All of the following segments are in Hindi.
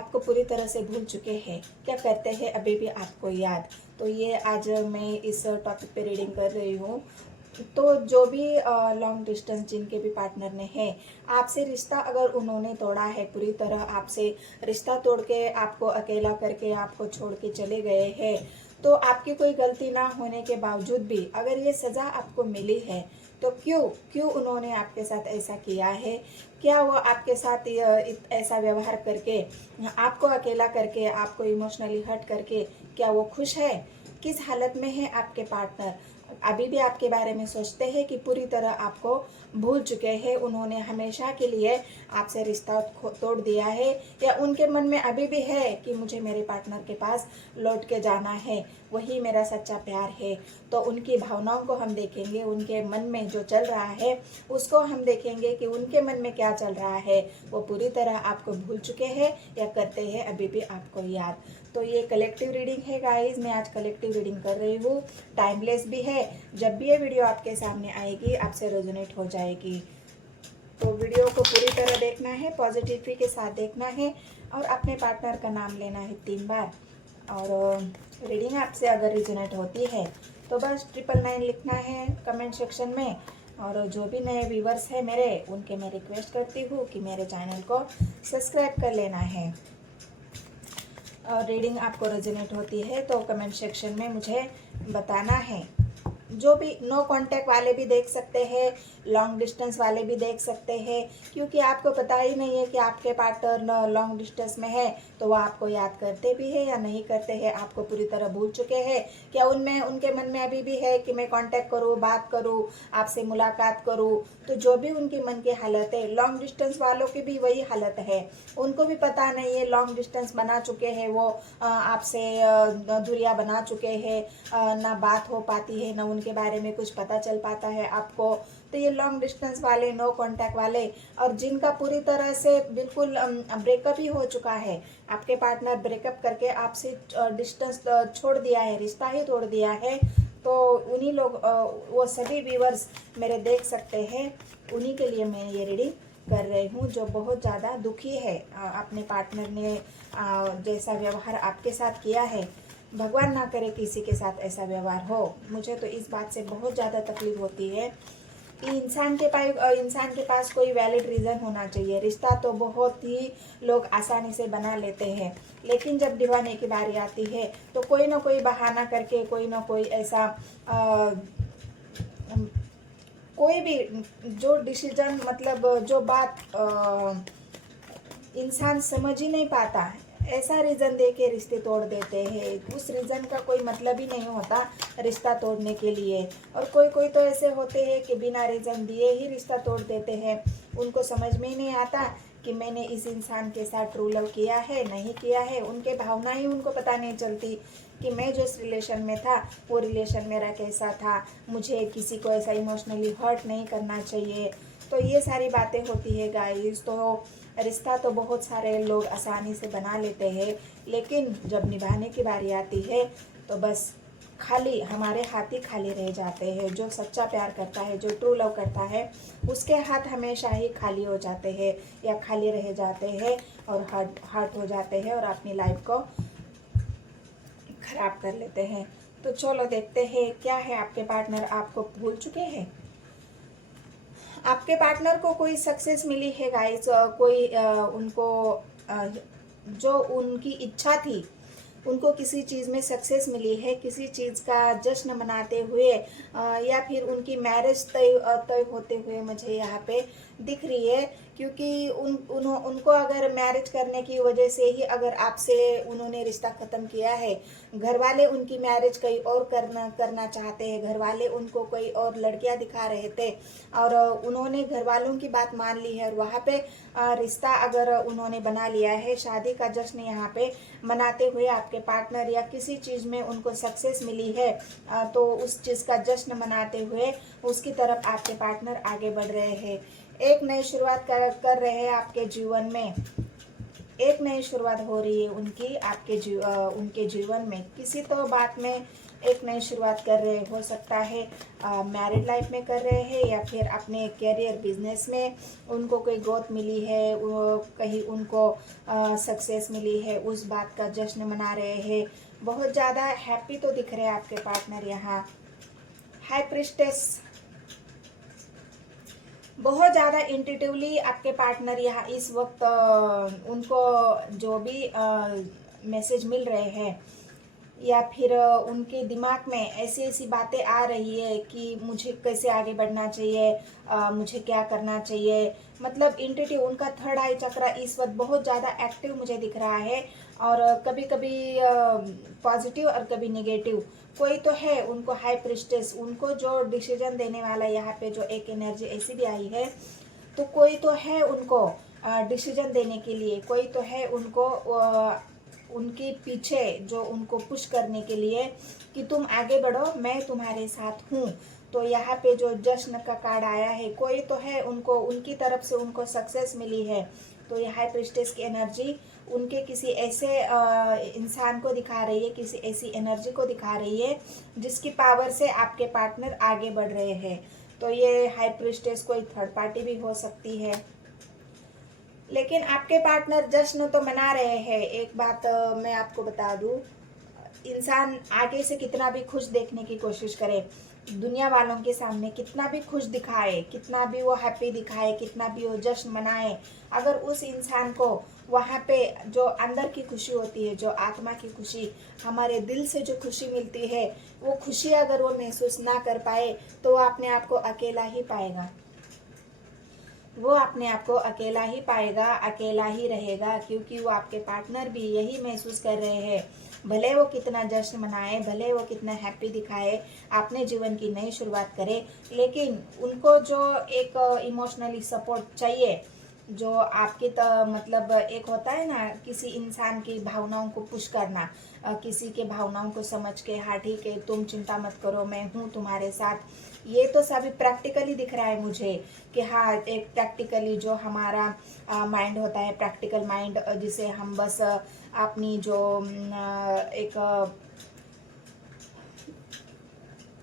आपको पूरी तरह से भूल चुके हैं? क्या करते हैं अभी भी आपको याद? तो ये आज मैं इस टॉपिक पे रीडिंग कर रही हूँ। तो जो भी लॉन्ग डिस्टेंस जिनके भी पार्टनर ने है, आपसे रिश्ता अगर उन्होंने तोड़ा है, पूरी तरह आपसे रिश्ता तोड़ के आपको अकेला करके आपको छोड़ के चले गए हैं, तो आपकी कोई गलती ना होने के बावजूद भी अगर ये सज़ा आपको मिली है, तो क्यों क्यों उन्होंने आपके साथ ऐसा किया है? क्या वो आपके साथ ऐसा व्यवहार करके, आपको अकेला करके, आपको इमोशनली हर्ट करके, क्या वो खुश है? किस हालत में है आपके पार्टनर? अभी भी आपके बारे में सोचते हैं कि पूरी तरह आपको भूल चुके हैं, उन्होंने हमेशा के लिए आपसे रिश्ता तोड़ दिया है, या उनके मन में अभी भी है कि मुझे मेरे पार्टनर के पास लौट के जाना है, वही मेरा सच्चा प्यार है? तो उनकी भावनाओं को हम देखेंगे, उनके मन में जो चल रहा है उसको हम देखेंगे कि उनके मन में क्या चल रहा है। वो पूरी तरह आपको भूल चुके हैं या करते हैं अभी भी आपको याद? तो ये कलेक्टिव रीडिंग है गाइस, मैं आज कलेक्टिव रीडिंग कर रही हूँ, टाइमलेस भी है। जब भी ये वीडियो आपके सामने आएगी आपसे रेजोनेट हो जाएगी। तो वीडियो को पूरी तरह देखना है, पॉजिटिविटी के साथ देखना है, और अपने पार्टनर का नाम लेना है 3 बार। और रीडिंग आपसे अगर रेजोनेट होती है तो बस 999 लिखना है कमेंट सेक्शन में। और जो भी नए व्यूवर्स हैं मेरे, उनके मैं रिक्वेस्ट करती हूँ कि मेरे चैनल को सब्सक्राइब कर लेना है। और रीडिंग आपको रेजोनेट होती है तो कमेंट सेक्शन में मुझे बताना है। जो भी नो कांटेक्ट वाले भी देख सकते हैं, लॉन्ग डिस्टेंस वाले भी देख सकते हैं, क्योंकि आपको पता ही नहीं है कि आपके पार्टनर लॉन्ग डिस्टेंस में है तो वो आपको याद करते भी है या नहीं करते हैं, आपको पूरी तरह भूल चुके हैं। क्या उनमें उनके मन में अभी भी है कि मैं कांटेक्ट करूँ, बात करूँ, आपसे मुलाकात करूँ? तो जो भी उनकी मन की हालत है, लॉन्ग डिस्टेंस वालों की भी वही हालत है। उनको भी पता नहीं है, लॉन्ग डिस्टेंस बना चुके हैं वो, आपसे दूरियां बना चुके हैं, ना बात हो पाती है, ना उनके बारे में कुछ पता चल पाता है आपको। तो ये लॉन्ग डिस्टेंस वाले, नो कांटेक्ट वाले, और जिनका पूरी तरह से बिल्कुल ब्रेकअप ही हो चुका है, आपके पार्टनर ब्रेकअप करके आपसे डिस्टेंस छोड़ दिया है, रिश्ता ही तोड़ दिया है, तो उन्हीं लोग, वो सभी व्यूअर्स मेरे देख सकते हैं, उन्हीं के लिए मैं ये रीडिंग कर रही हूँ, जो बहुत ज़्यादा दुखी है अपने पार्टनर ने जैसा व्यवहार आपके साथ किया है। भगवान ना करे किसी के साथ ऐसा व्यवहार हो। मुझे तो इस बात से बहुत ज़्यादा तकलीफ होती है कि इंसान के पास कोई वैलिड रीज़न होना चाहिए। रिश्ता तो बहुत ही लोग आसानी से बना लेते हैं, लेकिन जब निभाने की बारी आती है तो कोई ना कोई बहाना करके, कोई ना कोई ऐसा कोई भी जो डिसीजन, मतलब जो बात इंसान समझ ही नहीं पाता है, ऐसा रीज़न दे के रिश्ते तोड़ देते हैं। उस रीज़न का कोई मतलब ही नहीं होता रिश्ता तोड़ने के लिए। और कोई कोई तो ऐसे होते हैं कि बिना रीज़न दिए ही रिश्ता तोड़ देते हैं। उनको समझ में ही नहीं आता कि मैंने इस इंसान के साथ ट्रू लव किया है, नहीं किया है। उनके भावना ही उनको पता नहीं चलती कि मैं जिस रिलेशन में था वो रिलेशन मेरा कैसा था, मुझे किसी को ऐसा इमोशनली हर्ट नहीं करना चाहिए। तो ये सारी बातें होती है गाइस। तो रिश्ता तो बहुत सारे लोग आसानी से बना लेते हैं, लेकिन जब निभाने की बारी आती है तो बस खाली, हमारे हाथ ही खाली रह जाते हैं। जो सच्चा प्यार करता है, जो ट्रू लव करता है, उसके हाथ हमेशा ही खाली हो जाते हैं या खाली रह जाते हैं और हर्ट हो जाते हैं और अपनी लाइफ को खराब कर लेते हैं। तो चलो देखते हैं क्या है। आपके पार्टनर आपको भूल चुके हैं? आपके पार्टनर को कोई सक्सेस मिली है गाइस, कोई उनको जो उनकी इच्छा थी, उनको किसी चीज़ में सक्सेस मिली है, किसी चीज़ का जश्न मनाते हुए, या फिर उनकी मैरिज तय होते हुए मुझे यहाँ पे दिख रही है। क्योंकि उनको अगर मैरिज करने की वजह से ही अगर आपसे उन्होंने रिश्ता ख़त्म किया है, घर वाले उनकी मैरिज कहीं और करना चाहते हैं, घर वाले उनको कोई और लड़कियां दिखा रहे थे और उन्होंने घर वालों की बात मान ली है, और वहाँ पे रिश्ता अगर उन्होंने बना लिया है, शादी का जश्न यहाँ पे मनाते हुए आपके पार्टनर या किसी चीज़ में उनको सक्सेस मिली है, तो उस चीज़ का जश्न मनाते हुए उसकी तरफ आपके पार्टनर आगे बढ़ रहे हैं। एक नई शुरुआत कर रहे हैं आपके जीवन में, एक नई शुरुआत हो रही है उनकी उनके जीवन में। किसी तो बात में एक नई शुरुआत कर रहे हो सकता है मैरिड लाइफ में कर रहे हैं या फिर अपने करियर बिजनेस में उनको कोई ग्रोथ मिली है, कहीं उनको सक्सेस मिली है, उस बात का जश्न मना रहे हैं। बहुत ज़्यादा हैप्पी तो दिख रहे हैं आपके पार्टनर यहाँ। हाई प्रिस्टेस, बहुत ज़्यादा इंट्यूटिवली आपके पार्टनर यहाँ इस वक्त उनको जो भी मैसेज मिल रहे हैं या फिर उनके दिमाग में ऐसी ऐसी बातें आ रही है कि मुझे कैसे आगे बढ़ना चाहिए, मुझे क्या करना चाहिए। मतलब इंट्यूटिव उनका थर्ड आई चक्रा इस वक्त बहुत ज़्यादा एक्टिव मुझे दिख रहा है और कभी कभी पॉजिटिव और कभी नेगेटिव। कोई तो है उनको हाई प्रिस्टेस, उनको जो डिसीजन देने वाला यहाँ पे जो एक एनर्जी ऐसी भी आई है, तो कोई तो है उनको डिसीजन देने के लिए, कोई तो है उनको उनके पीछे जो उनको पुश करने के लिए कि तुम आगे बढ़ो, मैं तुम्हारे साथ हूँ। तो यहाँ पे जो जश्न का कार्ड आया है, कोई तो है उनको उनकी तरफ से उनको सक्सेस मिली है। तो ये हाई प्रिस्टेस की एनर्जी उनके किसी ऐसे इंसान को दिखा रही है, किसी ऐसी एनर्जी को दिखा रही है जिसकी पावर से आपके पार्टनर आगे बढ़ रहे हैं। तो ये हाई प्रिस्टेस कोई थर्ड पार्टी भी हो सकती है, लेकिन आपके पार्टनर जश्न तो मना रहे हैं। एक बात मैं आपको बता दूं, इंसान आगे से कितना भी खुश देखने की कोशिश करे, दुनिया वालों के सामने कितना भी खुश दिखाए, कितना भी वो हैप्पी दिखाए, कितना भी वो जश्न मनाए, अगर उस इंसान को वहाँ पे जो अंदर की खुशी होती है, जो आत्मा की खुशी, हमारे दिल से जो खुशी मिलती है, वो खुशी अगर वो महसूस ना कर पाए तो वो अपने आप को अकेला ही पाएगा। वो अपने आप को अकेला ही पाएगा, अकेला ही रहेगा, क्योंकि वो आपके पार्टनर भी यही महसूस कर रहे हैं। भले वो कितना जश्न मनाए, भले वो कितना हैप्पी दिखाए, अपने जीवन की नई शुरुआत करे, लेकिन उनको जो एक इमोशनली सपोर्ट चाहिए, जो आपके मतलब एक होता है ना किसी इंसान की भावनाओं को पुश करना, किसी के भावनाओं को समझ के हाँ ठीक है तुम चिंता मत करो, मैं हूँ तुम्हारे साथ। ये तो सभी प्रैक्टिकली दिख रहा है मुझे कि हाँ, एक प्रैक्टिकली जो हमारा माइंड होता है, प्रैक्टिकल माइंड, जिसे हम बस अपनी जो एक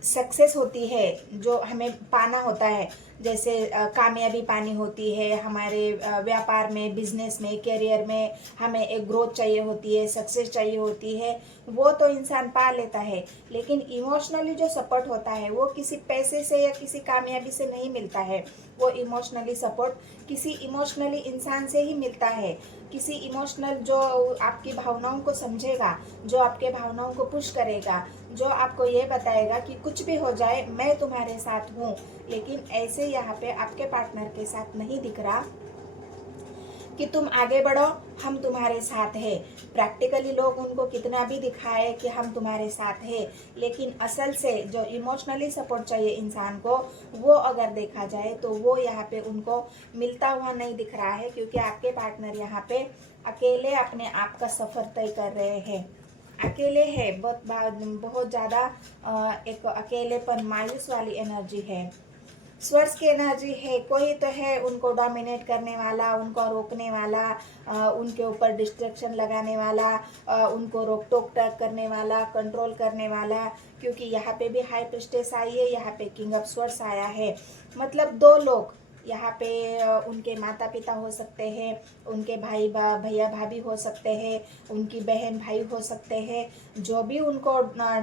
सक्सेस होती है, जो हमें पाना होता है, जैसे कामयाबी पानी होती है हमारे व्यापार में, बिजनेस में, करियर में, हमें एक ग्रोथ चाहिए होती है, सक्सेस चाहिए होती है, वो तो इंसान पा लेता है। लेकिन इमोशनली जो सपोर्ट होता है वो किसी पैसे से या किसी कामयाबी से नहीं मिलता है। वो इमोशनली सपोर्ट किसी इमोशनली इंसान से ही मिलता है, किसी इमोशनल जो आपकी भावनाओं को समझेगा, जो आपके भावनाओं को पुश करेगा, जो आपको ये बताएगा कि कुछ भी हो जाए मैं तुम्हारे साथ हूँ। लेकिन ऐसे यहाँ पे आपके पार्टनर के साथ नहीं दिख रहा कि तुम आगे बढ़ो, हम तुम्हारे साथ है। प्रैक्टिकली लोग उनको कितना भी दिखाए कि हम तुम्हारे साथ है, लेकिन असल से जो इमोशनली सपोर्ट चाहिए इंसान को, वो अगर देखा जाए तो वो यहाँ पे उनको मिलता हुआ नहीं दिख रहा है, क्योंकि आपके पार्टनर यहाँ पे अकेले अपने आप का सफर तय कर रहे हैं। अकेले है, बहुत ज़्यादा एक अकेलेपन, मायूस वाली एनर्जी है, स्वर्स की एनर्जी है। कोई तो है उनको डोमिनेट करने वाला, उनको रोकने वाला, उनके ऊपर डिस्ट्रैक्शन लगाने वाला, उनको रोक टोक टक करने वाला, कंट्रोल करने वाला, क्योंकि यहाँ पे भी हाई प्रिस्टेस आई है, यहाँ पे किंग ऑफ स्वर्ड्स आया है। मतलब दो लोग यहाँ पे उनके माता पिता हो सकते हैं, उनके भैया भाभी हो सकते हैं, उनकी बहन भाई हो सकते हैं, जो भी उनको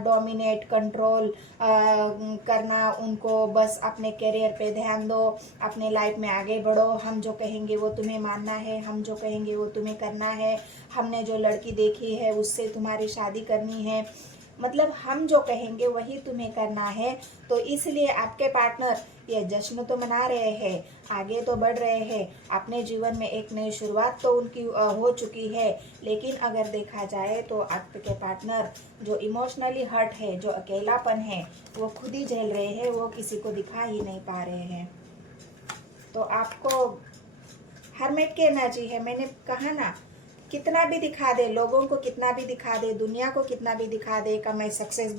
डोमिनेट कंट्रोल करना, उनको बस अपने करियर पे ध्यान दो, अपने लाइफ में आगे बढ़ो, हम जो कहेंगे वो तुम्हें मानना है, हम जो कहेंगे वो तुम्हें करना है, हमने जो लड़की देखी है उससे तुम्हारी शादी करनी है, मतलब हम जो कहेंगे वही तुम्हें करना है। तो इसलिए आपके पार्टनर ये जश्न तो मना रहे हैं, आगे तो बढ़ रहे हैं, अपने जीवन में एक नई शुरुआत तो उनकी हो चुकी है। लेकिन अगर देखा जाए तो आपके पार्टनर जो इमोशनली हर्ट है, जो अकेलापन है, वो खुद ही झेल रहे हैं, वो किसी को दिखा ही नहीं पा रहे हैं। तो आपको हरमेट की एनर्जी है, मैंने कहा ना कितना भी दिखा दे, लोगों को कितना भी दिखा दे, दुनिया को कितना भी दिखा दे कि मैं सक्सेस,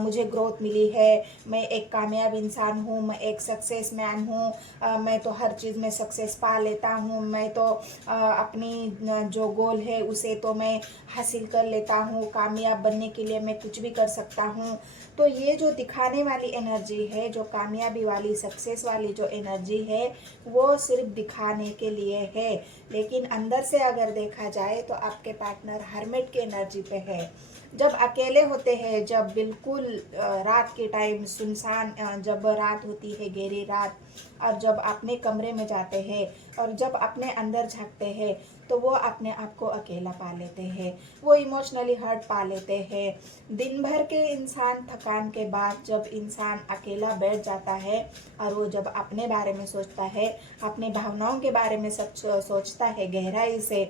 मुझे ग्रोथ मिली है, मैं एक कामयाब इंसान हूँ, मैं एक सक्सेस मैन हूँ, मैं तो हर चीज़ में सक्सेस पा लेता हूँ, मैं तो अपनी जो गोल है उसे तो मैं हासिल कर लेता हूँ, कामयाब बनने के लिए मैं कुछ भी कर सकता हूँ। तो ये जो दिखाने वाली एनर्जी है, जो कामयाबी वाली, सक्सेस वाली जो एनर्जी है, वो सिर्फ दिखाने के लिए है। लेकिन अंदर से अगर देखा जाए तो आपके पार्टनर हर्मिट की एनर्जी पे है। जब अकेले होते हैं, जब बिल्कुल रात के टाइम सुनसान, जब रात होती है, गहरी रात, और जब अपने कमरे में जाते हैं और जब अपने अंदर झांकते हैं, तो वो अपने आप को अकेला पा लेते हैं, वो इमोशनली हर्ट पा लेते हैं। दिन भर के इंसान थकान के बाद जब इंसान अकेला बैठ जाता है और वो जब अपने बारे में सोचता है, अपने भावनाओं के बारे में सब सोचता है गहराई से,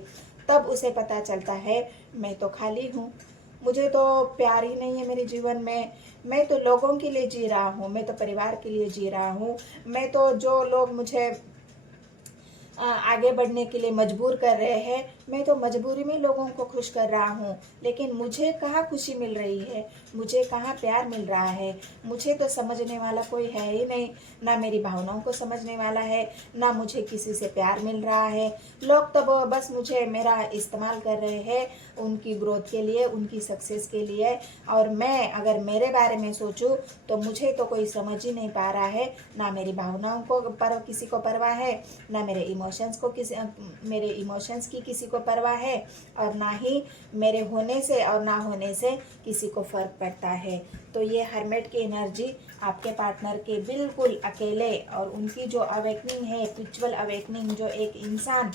तब उसे पता चलता है मैं तो खाली हूँ, मुझे तो प्यार ही नहीं है मेरे जीवन में, मैं तो लोगों के लिए जी रहा हूँ, मैं तो परिवार के लिए जी रहा हूँ, मैं तो जो लोग मुझे आगे बढ़ने के लिए मजबूर कर रहे हैं, मैं तो मजबूरी में लोगों को खुश कर रहा हूँ, लेकिन मुझे कहाँ खुशी मिल रही है, मुझे कहाँ प्यार मिल रहा है, मुझे तो समझने वाला कोई है ही नहीं, ना मेरी भावनाओं को समझने वाला है, ना मुझे किसी से प्यार मिल रहा है। लोग तो बस मुझे मेरा इस्तेमाल कर रहे हैं उनकी ग्रोथ के लिए, उनकी सक्सेस के लिए, और मैं अगर मेरे बारे में सोचूं तो मुझे तो कोई समझ ही नहीं पा रहा है, ना मेरी भावनाओं को पर किसी को परवाह है, ना मेरे मेरे इमोशंस की किसी को परवाह है, और ना ही मेरे होने से और ना होने से किसी को फर्क पड़ता है। तो ये हर्मिट की एनर्जी आपके पार्टनर के बिल्कुल अकेले, और उनकी जो अवेकनिंग है, स्पिरिचुअल अवेकनिंग, जो एक इंसान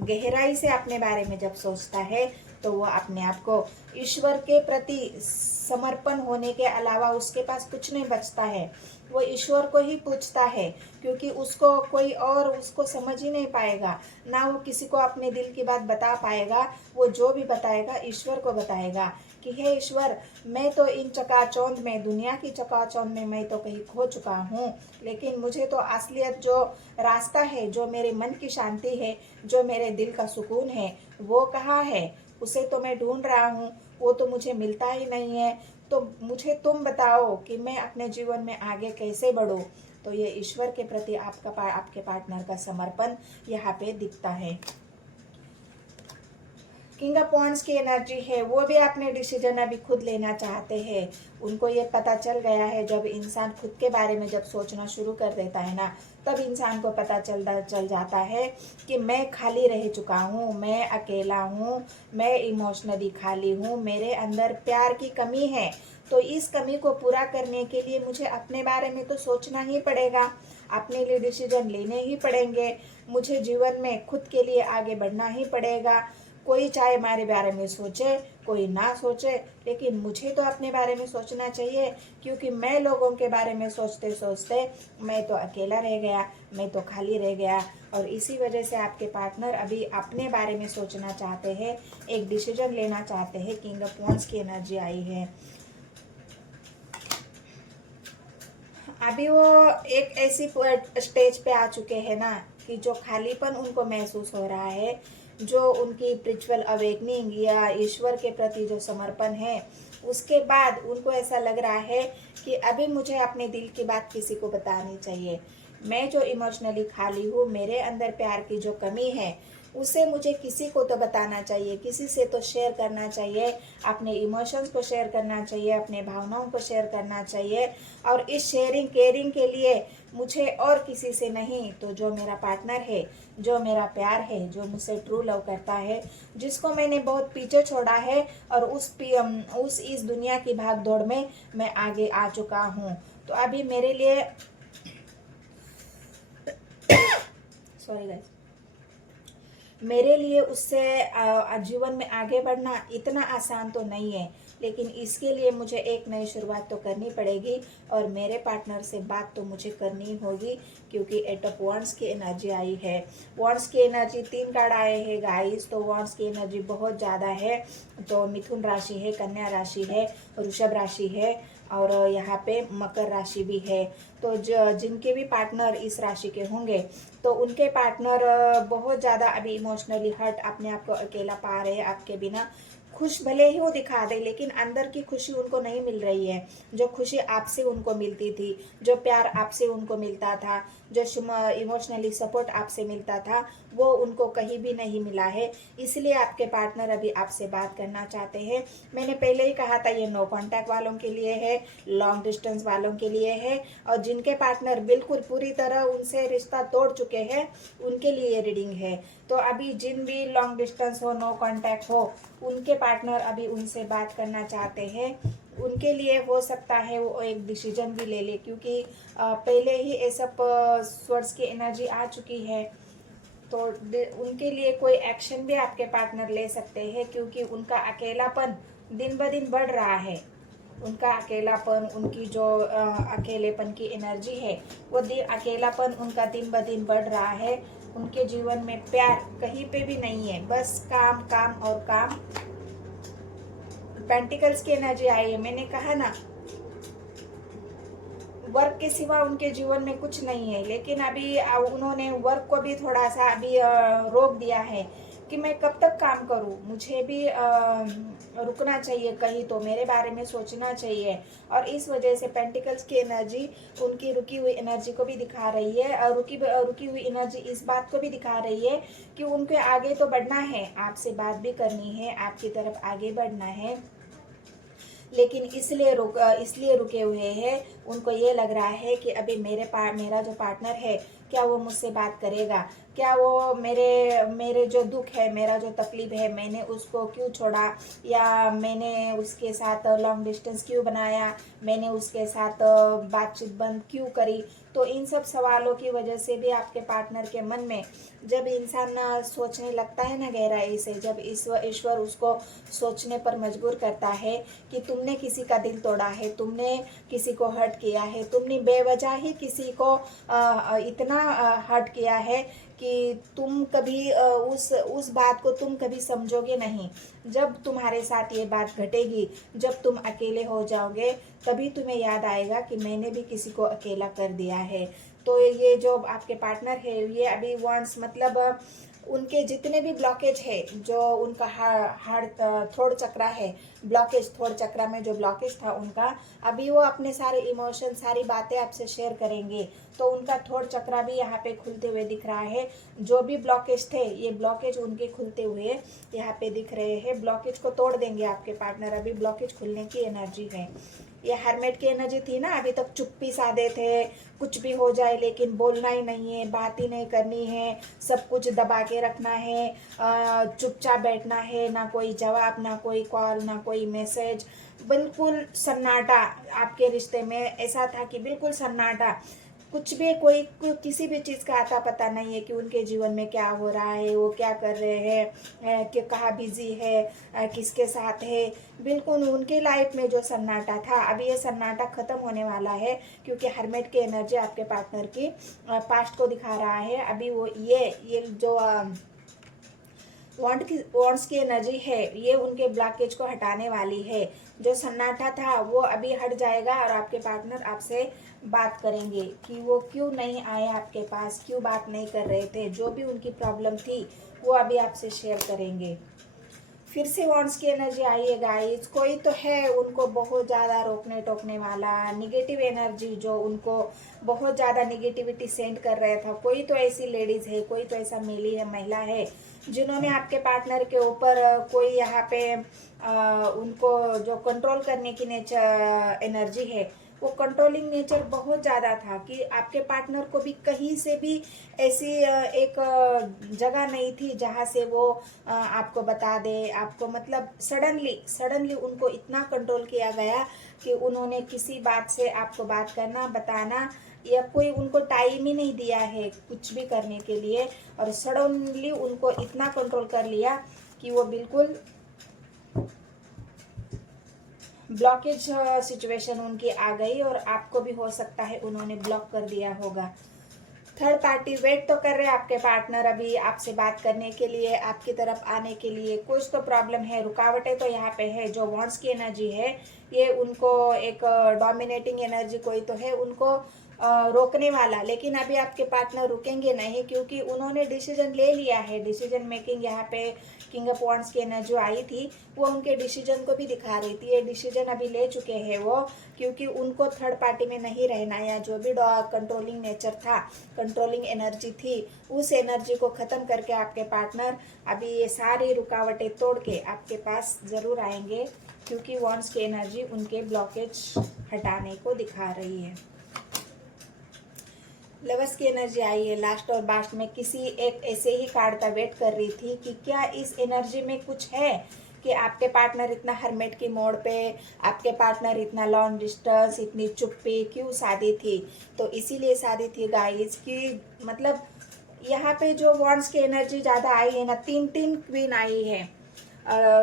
गहराई से अपने बारे में जब सोचता है तो वो अपने आप को ईश्वर के प्रति समर्पण होने के अलावा उसके पास कुछ नहीं बचता है। वो ईश्वर को ही पूछता है, क्योंकि उसको कोई और उसको समझ ही नहीं पाएगा, ना वो किसी को अपने दिल की बात बता पाएगा। वो जो भी बताएगा ईश्वर को बताएगा कि हे ईश्वर, मैं तो इन चकाचौंध में, दुनिया की चकाचौंध में मैं तो कहीं खो चुका हूँ, लेकिन मुझे तो असलियत, जो रास्ता है, जो मेरे मन की शांति है, जो मेरे दिल का सुकून है, वो कहाँ है, उसे तो मैं ढूंढ रहा हूँ, वो तो मुझे मिलता ही नहीं है। तो मुझे तुम बताओ कि मैं अपने जीवन में आगे कैसे बढ़ूँ। तो ये ईश्वर के प्रति आपके पार्टनर का समर्पण यहाँ पे दिखता है। किंग ऑफ वांड्स की एनर्जी है, वो भी अपने डिसीजन अभी खुद लेना चाहते हैं। उनको ये पता चल गया है, जब इंसान खुद के बारे में जब सोचना शुरू कर देता है ना, तब इंसान को पता चल जाता है कि मैं खाली रह चुका हूँ, मैं अकेला हूँ, मैं इमोशनली खाली हूँ, मेरे अंदर प्यार की कमी है। तो इस कमी को पूरा करने के लिए मुझे अपने बारे में तो सोचना ही पड़ेगा, अपने लिए डिसीजन लेने ही पड़ेंगे, मुझे जीवन में खुद के लिए आगे बढ़ना ही पड़ेगा। कोई चाहे हमारे बारे में सोचे, कोई ना सोचे, लेकिन मुझे तो अपने बारे में सोचना चाहिए, क्योंकि मैं लोगों के बारे में सोचते सोचते मैं तो अकेला रह गया, मैं तो खाली रह गया। और इसी वजह से आपके पार्टनर अभी अपने बारे में सोचना चाहते हैं, एक डिसीजन लेना चाहते हैं। किंग ऑफ वांड्स की एनर्जी आई है। अभी वो एक ऐसी स्टेज पे आ चुके हैं ना कि जो खालीपन उनको महसूस हो रहा है, जो उनकी स्पिरिचुअल अवेकनिंग या ईश्वर के प्रति जो समर्पण है, उसके बाद उनको ऐसा लग रहा है कि अभी मुझे अपने दिल की बात किसी को बतानी चाहिए। मैं जो इमोशनली खाली हूँ, मेरे अंदर प्यार की जो कमी है, उसे मुझे किसी को तो बताना चाहिए, किसी से तो शेयर करना चाहिए, अपने इमोशंस को शेयर करना चाहिए, अपने भावनाओं को शेयर करना चाहिए। और इस शेयरिंग केयरिंग के लिए मुझे और किसी से नहीं, तो जो मेरा पार्टनर है, जो मेरा प्यार है, जो मुझसे ट्रू लव करता है, जिसको मैंने बहुत पीछे छोड़ा है, और उस इस दुनिया की भाग दौड़ में मैं आगे आ चुका हूँ। तो अभी मेरे लिए सॉरी गाइस, मेरे लिए उससे जीवन में आगे बढ़ना इतना आसान तो नहीं है। लेकिन इसके लिए मुझे एक नई शुरुआत तो करनी पड़ेगी और मेरे पार्टनर से बात तो मुझे करनी होगी, क्योंकि 8 ऑफ वॉन्ड्स की एनर्जी आई है। वॉन्ड्स की एनर्जी 3 कार्ड आए हैं गाइस, तो वॉन्ड्स की एनर्जी बहुत ज़्यादा है। तो मिथुन राशि है, कन्या राशि है, वृषभ राशि है और यहाँ पे मकर राशि भी है। तो जिनके भी पार्टनर इस राशि के होंगे तो उनके पार्टनर बहुत ज़्यादा अभी इमोशनली हर्ट, अपने आप को अकेला पा रहे हैं आपके बिना। खुश भले ही वो दिखा दे, लेकिन अंदर की खुशी उनको नहीं मिल रही है। जो खुशी आपसे उनको मिलती थी, जो प्यार आपसे उनको मिलता था, जो इमोशनली सपोर्ट आपसे मिलता था, वो उनको कहीं भी नहीं मिला है। इसलिए आपके पार्टनर अभी आपसे बात करना चाहते हैं। मैंने पहले ही कहा था ये नो कॉन्टैक्ट वालों के लिए है, लॉन्ग डिस्टेंस वालों के लिए है, और जिनके पार्टनर बिल्कुल पूरी तरह उनसे रिश्ता तोड़ चुके हैं उनके लिए ये रीडिंग है। तो अभी जिन भी लॉन्ग डिस्टेंस हो, नो कॉन्टैक्ट हो, उनके पार्टनर अभी उनसे बात करना चाहते हैं। उनके लिए हो सकता है वो एक डिसीजन भी ले ले, क्योंकि पहले ही ये सब स्वर्ड्स की एनर्जी आ चुकी है। तो उनके लिए कोई एक्शन भी आपके पार्टनर ले सकते हैं, क्योंकि उनका अकेलापन दिन ब दिन बढ़ रहा है। उनका अकेलापन, उनकी जो अकेलेपन की एनर्जी है, वो अकेलापन उनका दिन ब दिन बढ़ रहा है। उनके जीवन में प्यार कहीं पे भी नहीं है, बस काम काम और काम। पेंटिकल्स की एनर्जी आई है। मैंने कहा ना, वर्क के सिवा उनके जीवन में कुछ नहीं है, लेकिन अभी उन्होंने वर्क को भी थोड़ा सा अभी रोक दिया है कि मैं कब तक काम करूं, मुझे भी रुकना चाहिए, कहीं तो मेरे बारे में सोचना चाहिए। और इस वजह से पेंटिकल्स की एनर्जी उनकी रुकी हुई एनर्जी को भी दिखा रही है, और रुकी हुई एनर्जी इस बात को भी दिखा रही है कि उनको आगे तो बढ़ना है, आपसे बात भी करनी है, आपकी तरफ आगे बढ़ना है, लेकिन इसलिए रुके हुए हैं। उनको ये लग रहा है कि अभी मेरा जो पार्टनर है, क्या वो मुझसे बात करेगा, क्या वो मेरे जो दुख है, मेरा जो तकलीफ है, मैंने उसको क्यों छोड़ा, या मैंने उसके साथ लॉन्ग डिस्टेंस क्यों बनाया, मैंने उसके साथ बातचीत बंद क्यों करी। तो इन सब सवालों की वजह से भी आपके पार्टनर के मन में, जब इंसान सोचने लगता है ना गहराई से, जब ईश्वर उसको सोचने पर मजबूर करता है कि तुमने किसी का दिल तोड़ा है, तुमने किसी को हर्ट किया है, तुमने बेवजह ही किसी को इतना हर्ट किया है कि तुम कभी उस बात को तुम कभी समझोगे नहीं। जब तुम्हारे साथ ये बात घटेगी, जब तुम अकेले हो जाओगे, तभी तुम्हें याद आएगा कि मैंने भी किसी को अकेला कर दिया है। तो ये जो आपके पार्टनर है, ये अभी वांट्स मतलब उनके जितने भी ब्लॉकेज है, जो उनका हार्ट थोड़ चक्रा है, ब्लॉकेज थोड़ चक्रा में जो ब्लॉकेज था उनका, अभी वो अपने सारे इमोशन, सारी बातें आपसे शेयर करेंगे। तो उनका थोड़ चक्रा भी यहाँ पे खुलते हुए दिख रहा है। जो भी ब्लॉकेज थे, ये ब्लॉकेज उनके खुलते हुए यहाँ पे दिख रहे हैं। ब्लॉकेज को तोड़ देंगे आपके पार्टनर, अभी ब्लॉकेज खुलने की एनर्जी है। ये हरमेट की एनर्जी थी ना, अभी तक चुप्पी साधे थे, कुछ भी हो जाए लेकिन बोलना ही नहीं है, बात ही नहीं करनी है, सब कुछ दबा के रखना है, चुपचाप बैठना है, ना कोई जवाब, ना कोई कॉल, ना कोई मैसेज, बिल्कुल सन्नाटा। आपके रिश्ते में ऐसा था कि बिल्कुल सन्नाटा, कुछ भी किसी भी चीज़ का आता पता नहीं है कि उनके जीवन में क्या हो रहा है, वो क्या कर रहे हैं, कि कहाँ बिजी है, किसके साथ है। बिल्कुल उनके लाइफ में जो सन्नाटा था, अभी ये सन्नाटा खत्म होने वाला है, क्योंकि हरमेट की एनर्जी आपके पार्टनर की पास्ट को दिखा रहा है। अभी वो ये जो वॉन्ड्स की एनर्जी है, ये उनके ब्लॉकेज को हटाने वाली है। जो सन्नाटा था वो अभी हट जाएगा, और आपके पार्टनर आपसे बात करेंगे कि वो क्यों नहीं आए आपके पास, क्यों बात नहीं कर रहे थे, जो भी उनकी प्रॉब्लम थी वो अभी आपसे शेयर करेंगे। फिर से वॉन्ड्स की एनर्जी आई है गाइस। कोई तो है उनको बहुत ज़्यादा रोकने टोकने वाला, निगेटिव एनर्जी जो उनको बहुत ज़्यादा निगेटिविटी सेंड कर रहा था। कोई तो ऐसी लेडीज़ है, कोई तो ऐसा महिला है जिन्होंने आपके पार्टनर के ऊपर कोई यहाँ पे उनको जो कंट्रोल करने की नेचर एनर्जी है, वो कंट्रोलिंग नेचर बहुत ज़्यादा था कि आपके पार्टनर को भी कहीं से भी ऐसी एक जगह नहीं थी जहाँ से वो आपको बता दे, आपको मतलब सडनली उनको इतना कंट्रोल किया गया कि उन्होंने किसी बात से आपको बात करना, बताना, या कोई उनको टाइम ही नहीं दिया है कुछ भी करने के लिए, और सडनली उनको इतना कंट्रोल कर लिया कि वो बिल्कुल ब्लॉकेज सिचुएशन उनकी आ गई और आपको भी हो सकता है उन्होंने ब्लॉक कर दिया होगा। थर्ड पार्टी वेट तो कर रहे हैं आपके पार्टनर अभी आपसे बात करने के लिए, आपकी तरफ आने के लिए। कुछ तो प्रॉब्लम है, रुकावटें तो यहाँ पे है। जो वॉन्ट्स की एनर्जी है ये उनको एक डोमिनेटिंग एनर्जी कोई तो है उनको रोकने वाला, लेकिन अभी आपके पार्टनर रुकेंगे नहीं क्योंकि उन्होंने डिसीजन ले लिया है। डिसीजन मेकिंग यहाँ पे किंग ऑफ वॉन्ड्स की एनर्जी आई थी वो उनके डिसीजन को भी दिखा रही थी। ये डिसीजन अभी ले चुके हैं वो, क्योंकि उनको थर्ड पार्टी में नहीं रहना, या जो भी कंट्रोलिंग नेचर था, कंट्रोलिंग एनर्जी थी, उस एनर्जी को ख़त्म करके आपके पार्टनर अभी ये सारी रुकावटें तोड़ के आपके पास ज़रूर आएंगे, क्योंकि वॉन्ड्स की एनर्जी उनके ब्लॉकेज हटाने को दिखा रही है। लवर्स की एनर्जी आई है लास्ट और बास्ट में। किसी एक ऐसे ही कार्ड का वेट कर रही थी कि क्या इस एनर्जी में कुछ है कि आपके पार्टनर इतना हरमेट की मोड पे, आपके पार्टनर इतना लॉन्ग डिस्टेंस, इतनी चुप्पी क्यों साधी थी। तो इसीलिए साधी थी गाइस कि मतलब यहाँ पे जो वॉन्ड्स की एनर्जी ज़्यादा आई है ना, तीन क्वीन आई है,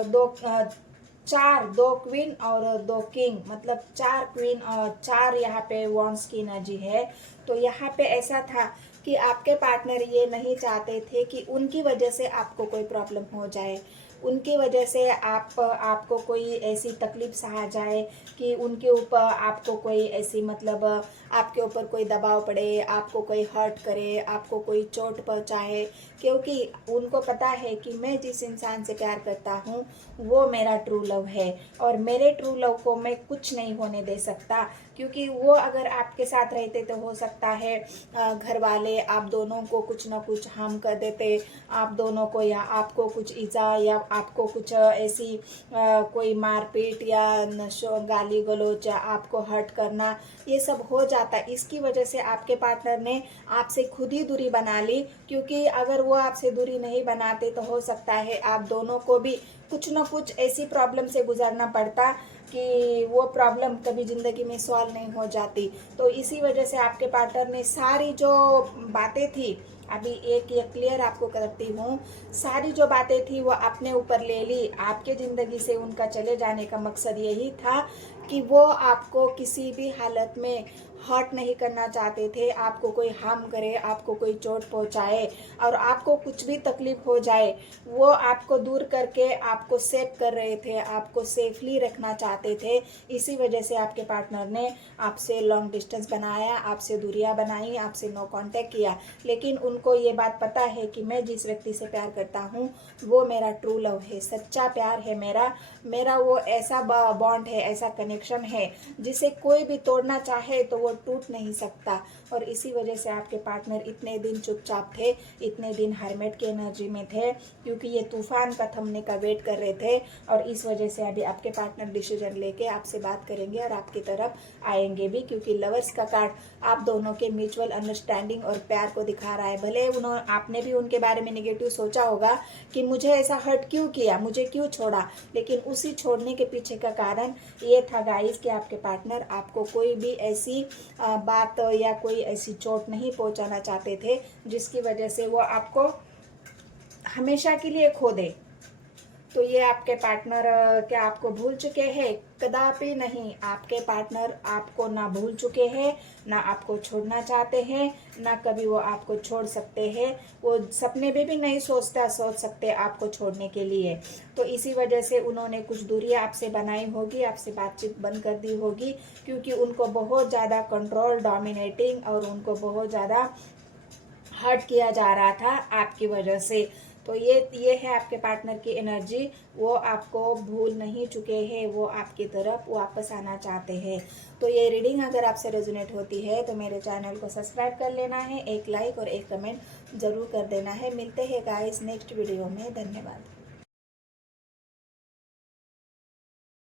दो क्वीन और 2 किंग, मतलब 4 क्वीन और 4 यहाँ पे वॉन्ड्स की एनर्जी है। तो यहाँ पे ऐसा था कि आपके पार्टनर ये नहीं चाहते थे कि उनकी वजह से आपको कोई प्रॉब्लम हो जाए, उनकी वजह से आपको कोई ऐसी तकलीफ सहा जाए कि उनके ऊपर आपको कोई ऐसी मतलब आपके ऊपर कोई दबाव पड़े, आपको कोई हर्ट करे, आपको कोई चोट पहुंचाए, क्योंकि उनको पता है कि मैं जिस इंसान से प्यार करता हूँ वो मेरा ट्रू लव है और मेरे ट्रू लव को मैं कुछ नहीं होने दे सकता। क्योंकि वो अगर आपके साथ रहते तो हो सकता है घर वाले आप दोनों को कुछ ना कुछ हार्म कर देते, आप दोनों को, या आपको कुछ ईजा या आपको कुछ ऐसी कोई मारपीट या नशो गाली गलौज या आपको हर्ट करना, ये सब हो जाता। इसकी वजह से आपके पार्टनर ने आपसे खुद ही दूरी बना ली, क्योंकि अगर वो आपसे दूरी नहीं बनाते तो हो सकता है आप दोनों को भी कुछ ना कुछ ऐसी प्रॉब्लम से गुजरना पड़ता कि वो प्रॉब्लम कभी ज़िंदगी में सॉल्व नहीं हो जाती। तो इसी वजह से आपके पार्टनर ने सारी जो बातें थी, अभी एक ये क्लियर आपको करती हूँ, सारी जो बातें थी वो अपने ऊपर ले ली। आपके ज़िंदगी से उनका चले जाने का मकसद यही था कि वो आपको किसी भी हालत में हर्ट नहीं करना चाहते थे, आपको कोई हार्म करे, आपको कोई चोट पहुंचाए और आपको कुछ भी तकलीफ हो जाए, वो आपको दूर करके आपको सेव कर रहे थे, आपको सेफली रखना चाहते थे। इसी वजह से आपके पार्टनर ने आपसे लॉन्ग डिस्टेंस बनाया, आपसे दूरियां बनाई, आपसे नो कांटेक्ट किया। लेकिन उनको ये बात पता है कि मैं जिस व्यक्ति से प्यार करता हूँ वो मेरा ट्रू लव है, सच्चा प्यार है मेरा वो ऐसा बॉन्ड है, ऐसा कनेक्शन है जिसे कोई भी तोड़ना चाहे तो वो टूट नहीं सकता। और इसी वजह से आपके पार्टनर इतने दिन चुपचाप थे, इतने दिन हरमेट की एनर्जी में थे, क्योंकि ये तूफान का थमने का वेट कर रहे थे। और इस वजह से अभी आपके पार्टनर डिसीजन लेके आपसे बात करेंगे और आपकी तरफ आएंगे भी, क्योंकि लवर्स का कार्ड आप दोनों के म्यूचुअल अंडरस्टैंडिंग और प्यार को दिखा रहा है। भले आपने भी उनके बारे में नेगेटिव सोचा होगा कि मुझे ऐसा हर्ट क्यों किया, मुझे क्यों छोड़ा, लेकिन उसी छोड़ने के पीछे का कारण ये था गाइस कि आपके पार्टनर आपको कोई भी ऐसी बात या कोई ऐसी चोट नहीं पहुंचाना चाहते थे जिसकी वजह से वो आपको हमेशा के लिए खो दे। तो ये आपके पार्टनर क्या आपको भूल चुके हैं? कदापि नहीं। आपके पार्टनर आपको ना भूल चुके हैं, ना आपको छोड़ना चाहते हैं, ना कभी वो आपको छोड़ सकते हैं। वो सपने में भी नहीं सोच सकते आपको छोड़ने के लिए। तो इसी वजह से उन्होंने कुछ दूरी आपसे बनाई होगी, आपसे बातचीत बंद कर दी होगी, क्योंकि उनको बहुत ज़्यादा कंट्रोल, डोमिनेटिंग और उनको बहुत ज़्यादा हर्ट किया जा रहा था आपकी वजह से। तो ये है आपके पार्टनर की एनर्जी। वो आपको भूल नहीं चुके हैं, वो आपकी तरफ वापस आना चाहते हैं। तो ये रीडिंग अगर आपसे रेजोनेट होती है तो मेरे चैनल को सब्सक्राइब कर लेना है, एक लाइक और एक कमेंट ज़रूर कर देना है। मिलते हैं गाइस नेक्स्ट वीडियो में। धन्यवाद।